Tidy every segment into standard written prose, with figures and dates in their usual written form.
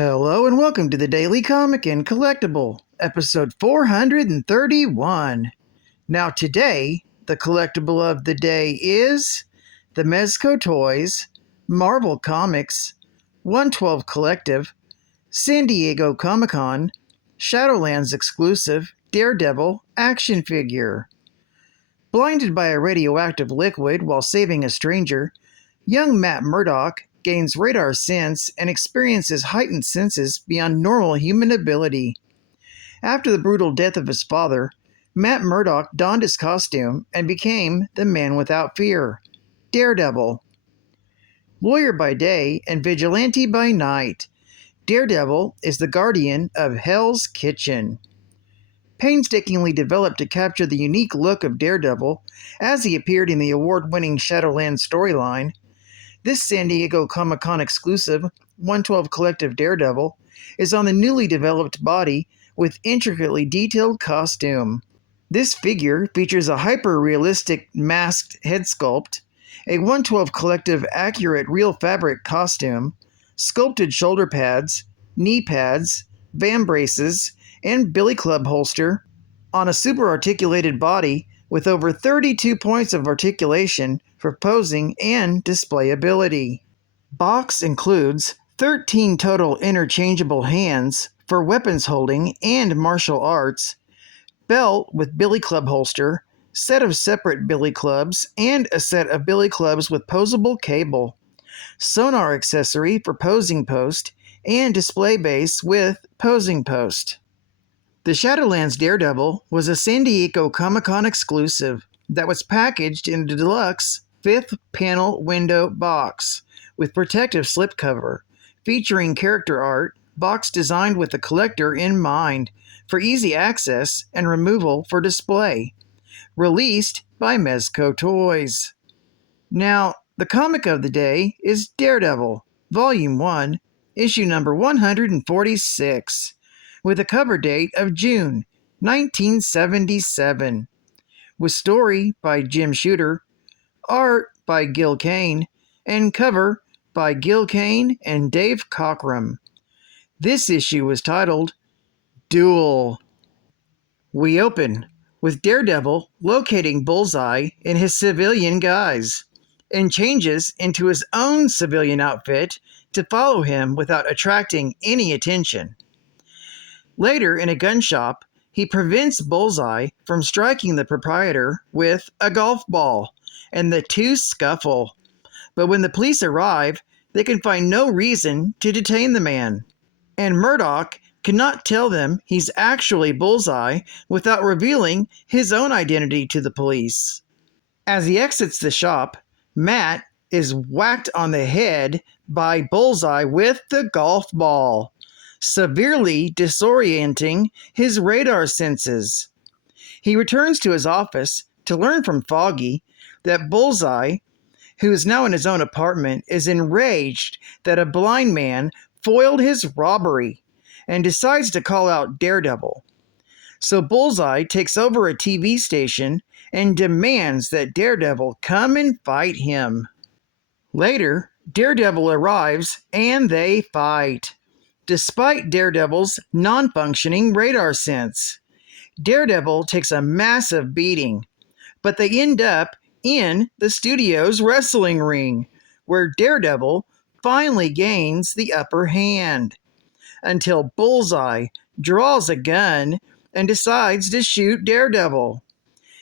Hello and welcome to the Daily Comic and Collectible, episode 431. Now today, the collectible of the day is the Mezco TOYZ, Marvel Comics, 112 Collective, San Diego Comic-Con, Shadowland's exclusive Daredevil action figure. Blinded by a radioactive liquid while saving a stranger, young Matt Murdock gains radar sense and experiences heightened senses beyond normal human ability. After the brutal death of his father, Matt Murdock donned his costume and became the man without fear, Daredevil. Lawyer by day and vigilante by night, Daredevil is the guardian of Hell's Kitchen. Painstakingly developed to capture the unique look of Daredevil as he appeared in the award-winning Shadowland storyline, this San Diego Comic-Con exclusive 112 Collective Daredevil is on the newly developed body with intricately detailed costume. This figure features a hyper-realistic masked head sculpt, a 112 Collective accurate real fabric costume, sculpted shoulder pads, knee pads, van braces, and billy club holster on a super articulated body with over 32 points of articulation for posing and displayability. Box includes 13 total interchangeable hands for weapons holding and martial arts, belt with billy club holster, set of separate billy clubs, and a set of billy clubs with posable cable, sonar accessory for posing post, and display base with posing post. The Shadowlands Daredevil was a San Diego Comic-Con exclusive that was packaged in a deluxe 5th panel window box with protective slipcover, featuring character art, box designed with the collector in mind for easy access and removal for display. Released by Mezco TOYZ. Now, the comic of the day is Daredevil, Volume 1, issue number 146, with a cover date of June 1977, with story by Jim Shooter, art by KANE, and cover by KANE and Dave COCKRUM. This issue was titled Duel. We open with Daredevil locating Bullseye in his civilian guise, and changes into his own civilian outfit to follow him without attracting any attention. Later, in a gun shop, he prevents Bullseye from striking the proprietor with a golf ball, and the two scuffle. But when the police arrive, they can find no reason to detain the man, and Murdock cannot tell them he's actually Bullseye without revealing his own identity to the police. As he exits the shop, Matt is whacked on the head by Bullseye with the golf ball, severely disorienting his radar senses. He returns to his office to learn from Foggy that Bullseye, who is now in his own apartment, is enraged that a blind man foiled his robbery and decides to call out Daredevil. So Bullseye takes over a TV station and demands that Daredevil come and fight him. Later, Daredevil arrives and they fight, despite Daredevil's non-functioning radar sense. Daredevil takes a massive beating, but they end up in the studio's wrestling ring, where Daredevil finally gains the upper hand, until Bullseye draws a gun and decides to shoot Daredevil.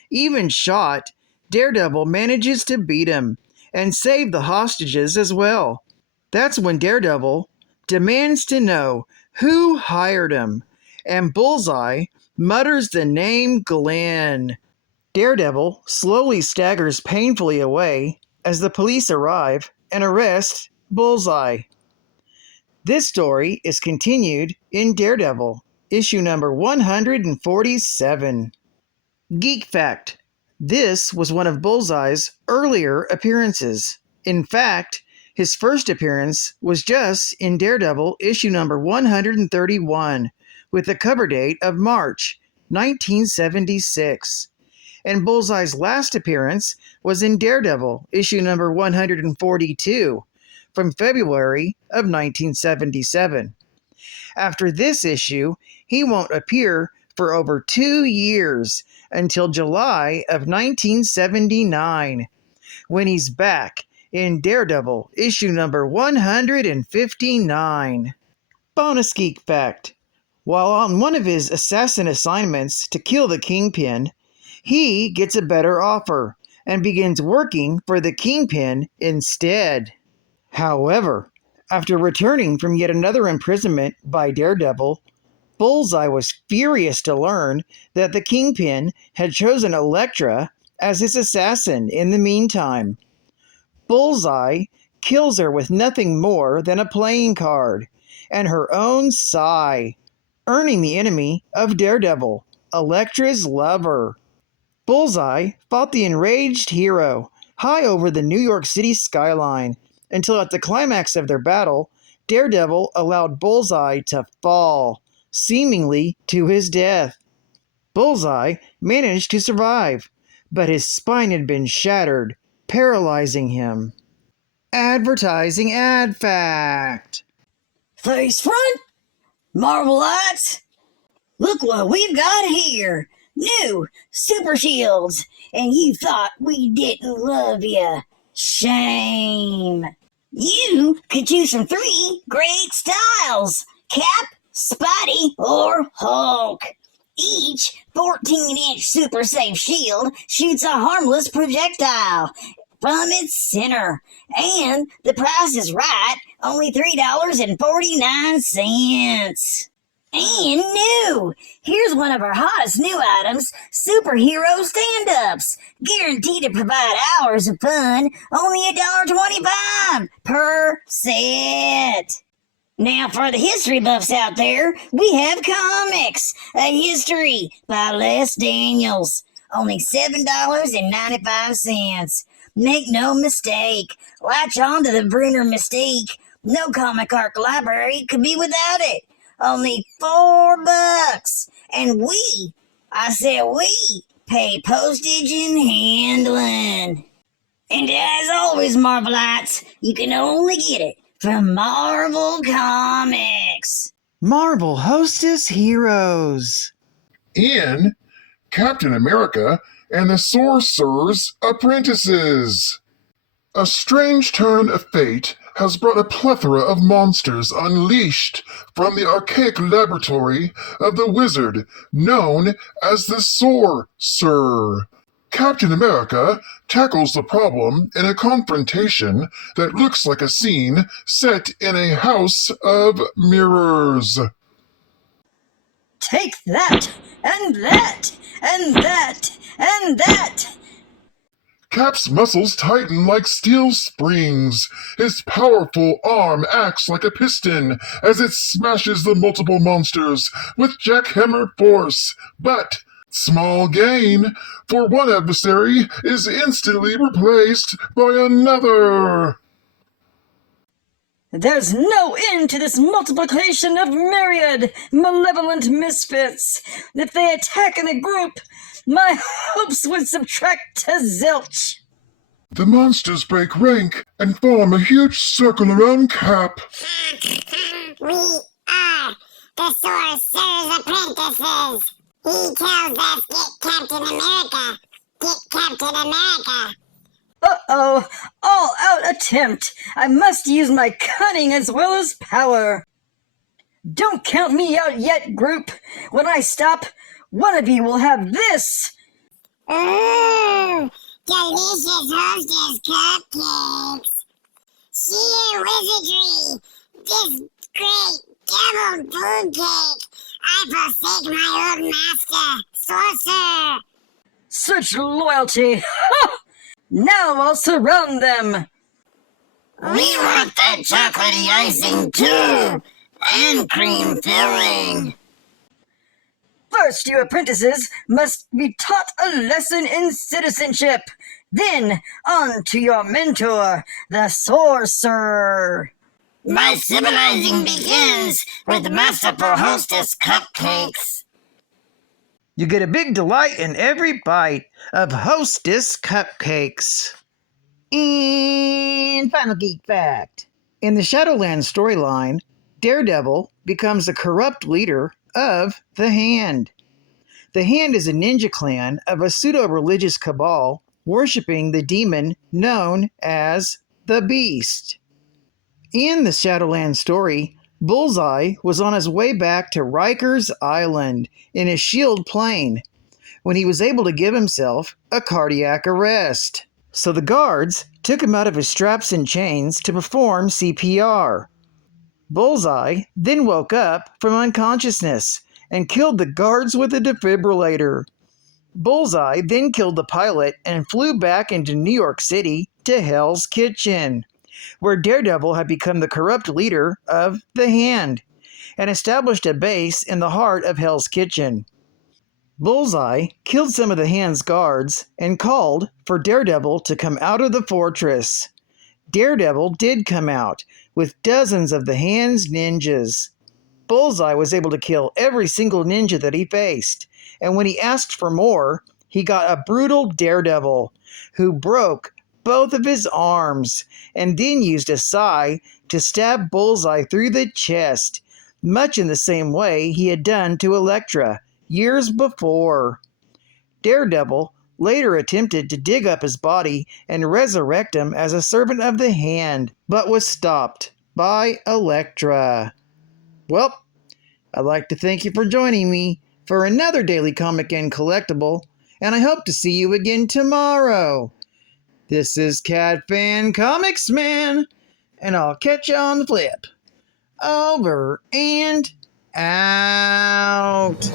Even shot, Daredevil manages to beat him and save the hostages as well. That's when Daredevil demands to know who hired him, and Bullseye mutters the name Glenn. Daredevil slowly staggers painfully away as the police arrive and arrest Bullseye. This story is continued in Daredevil, issue number 147. Geek Fact: this was one of Bullseye's earlier appearances. In fact, his first appearance was just in Daredevil issue number 131, with a cover date of March 1976. And Bullseye's last appearance was in Daredevil issue number 142, from February of 1977. After this issue, he won't appear for over 2 years until July of 1979, when he's back in Daredevil issue number 159. Bonus geek fact. While on one of his assassin assignments to kill the Kingpin, he gets a better offer and begins working for the Kingpin instead. However, after returning from yet another imprisonment by Daredevil, Bullseye was furious to learn that the Kingpin had chosen Elektra as his assassin in the meantime. Bullseye kills her with nothing more than a playing card and her own sigh, earning the enemy of Daredevil, Elektra's lover. Bullseye fought the enraged hero high over the New York City skyline until at the climax of their battle, Daredevil allowed Bullseye to fall, seemingly to his death. Bullseye managed to survive, but his spine had been shattered, paralyzing him. Advertising ad fact. Face front, Marvelites. Look what we've got here. New super shields. And you thought we didn't love you. Shame. You could choose from 3 great styles. Cap, Spidey, or Hulk. Each 14-inch super safe shield shoots a harmless projectile from its center. And the price is right, only $3.49. And new! Here's one of our hottest new items, superhero stand-ups. Guaranteed to provide hours of fun, only $1.25 per set. Now for the history buffs out there, we have comics. A History by Les Daniels. Only $7.95. Make no mistake, latch on to the Bruner Mystique. No comic arc library could be without it. Only $4. And I said we, pay postage and handling. And as always, Marvelites, you can only get it from Marvel Comics. Marvel Hostess Heroes. In Captain America and the Sorcerer's Apprentices. A strange turn of fate has brought a plethora of monsters unleashed from the archaic laboratory of the wizard known as the Sorcerer. Captain America tackles the problem in a confrontation that looks like a scene set in a house of mirrors. Take that, and that, and that, and that! Cap's muscles tighten like steel springs. His powerful arm acts like a piston as it smashes the multiple monsters with jackhammer force. But small gain, for one adversary is instantly replaced by another. There's no end to this multiplication of myriad malevolent misfits. If they attack in a group, my hopes would subtract to zilch. The monsters break rank and form a huge circle around Cap. We are the Sorcerer's Apprentices. He tells us, get Captain America. Get Captain America. Uh-oh, all-out attempt. I must use my cunning as well as power. Don't count me out yet, group. When I stop, one of you will have this. Ooh, delicious Hostess cupcakes. Sheer wizardry. This great deviled food cake. I forsake my old master, Sorcerer. Such loyalty. Ha! Now I'll surround them. We want that chocolatey icing too, and cream filling. First, you apprentices must be taught a lesson in citizenship. Then, on to your mentor, the Sorcerer. My civilizing begins with masterful Hostess cupcakes. You get a big delight in every bite of Hostess cupcakes. And final geek fact. In the Shadowland storyline, Daredevil becomes the corrupt leader of the Hand. The Hand is a ninja clan of a pseudo-religious cabal worshipping the demon known as the Beast. In the Shadowland story, Bullseye was on his way back to Rikers Island in his shield plane when he was able to give himself a cardiac arrest. So the guards took him out of his straps and chains to perform CPR. Bullseye then woke up from unconsciousness and killed the guards with a defibrillator. Bullseye then killed the pilot and flew back into New York City to Hell's Kitchen, where Daredevil had become the corrupt leader of the Hand and established a base in the heart of Hell's Kitchen. Bullseye killed some of the Hand's guards and called for Daredevil to come out of the fortress. Daredevil did come out with dozens of the Hand's ninjas. Bullseye was able to kill every single ninja that he faced, and when he asked for more, he got a brutal Daredevil who broke both of his arms and then used a sai to stab Bullseye through the chest, much in the same way he had done to Elektra years before. Daredevil later attempted to dig up his body and resurrect him as a servant of the Hand, but was stopped by Elektra. Well, I'd like to thank you for joining me for another Daily Comic and Collectible, and I hope to see you again tomorrow. This is Cat Fan Comics Man, and I'll catch you on the flip. Over and out.